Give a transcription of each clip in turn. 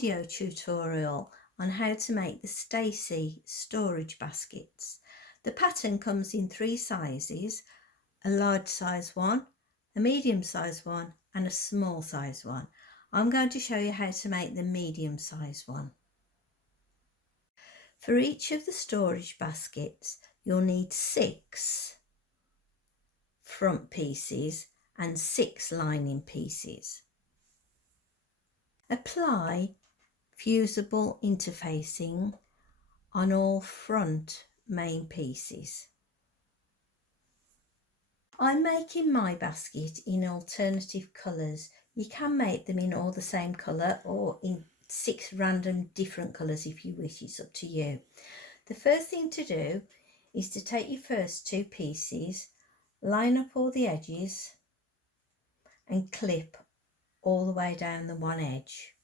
video tutorial on how to make the Stacy storage baskets. The pattern comes in 3 sizes, a large size one, a medium size one and a small size one. I'm going to show you how to make the medium size one. For each of the storage baskets you'll need 6 front pieces and 6 lining pieces. Apply fusible interfacing on all front main pieces. I'm making my basket in alternative colours. You can make them in all the same colour or in 6 random different colours if you wish, it's up to you. The first thing to do is to take your first 2 pieces, line up all the edges and clip all the way down the one edge.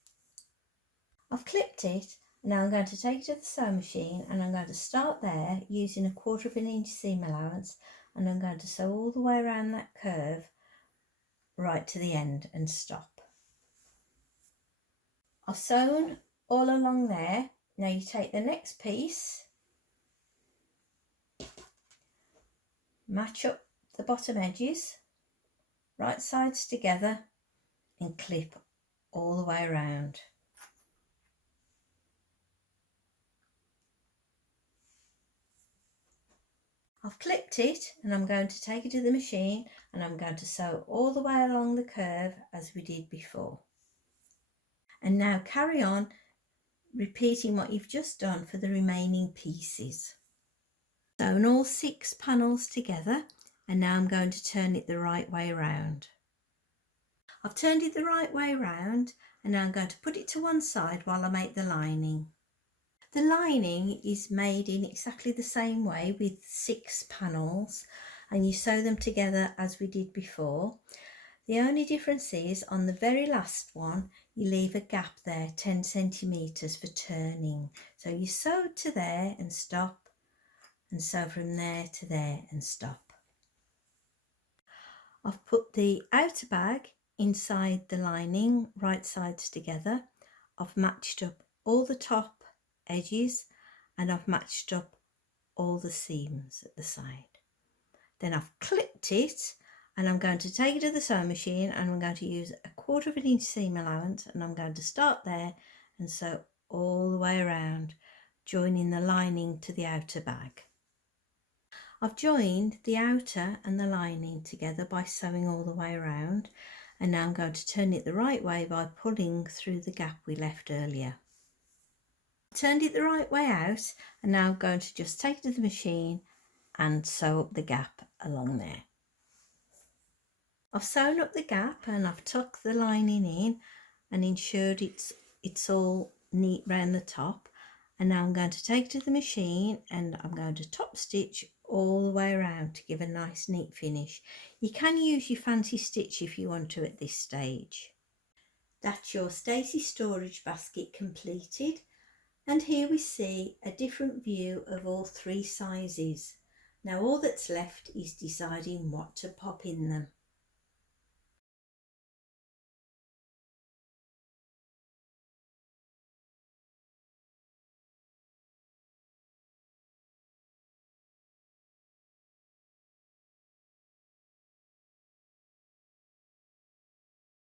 I've clipped it. Now I'm going to take it to the sewing machine and I'm going to start there using a 1/4 inch seam allowance, and I'm going to sew all the way around that curve right to the end and stop. I've sewn all along there. Now you take the next piece, match up the bottom edges, right sides together and clip all the way around. I've clipped it and I'm going to take it to the machine and I'm going to sew all the way along the curve as we did before. And now carry on repeating what you've just done for the remaining pieces. Sewn all 6 panels together and now I'm going to turn it the right way around. I've turned it the right way around and now I'm going to put it to one side while I make the lining. The lining is made in exactly the same way with 6 panels and you sew them together as we did before. The only difference is on the very last one you leave a gap there 10 centimetres for turning. So you sew to there and stop and sew from there to there and stop. I've put the outer bag inside the lining, right sides together. I've matched up all the top edges and I've matched up all the seams at the side. Then I've clipped it and I'm going to take it to the sewing machine and I'm going to use a 1/4 inch seam allowance and I'm going to start there and sew all the way around, joining the lining to the outer bag. I've joined the outer and the lining together by sewing all the way around, and now I'm going to turn it the right way by pulling through the gap we left earlier. Turned it the right way out and now I'm going to just take it to the machine and sew up the gap along there. I've sewn up the gap and I've tucked the lining in and ensured it's all neat round the top, and now I'm going to take it to the machine and I'm going to top stitch all the way around to give a nice neat finish. You can use your fancy stitch if you want to at this stage. That's your Stacy storage basket completed. And here we see a different view of all 3 sizes. Now all that's left is deciding what to pop in them.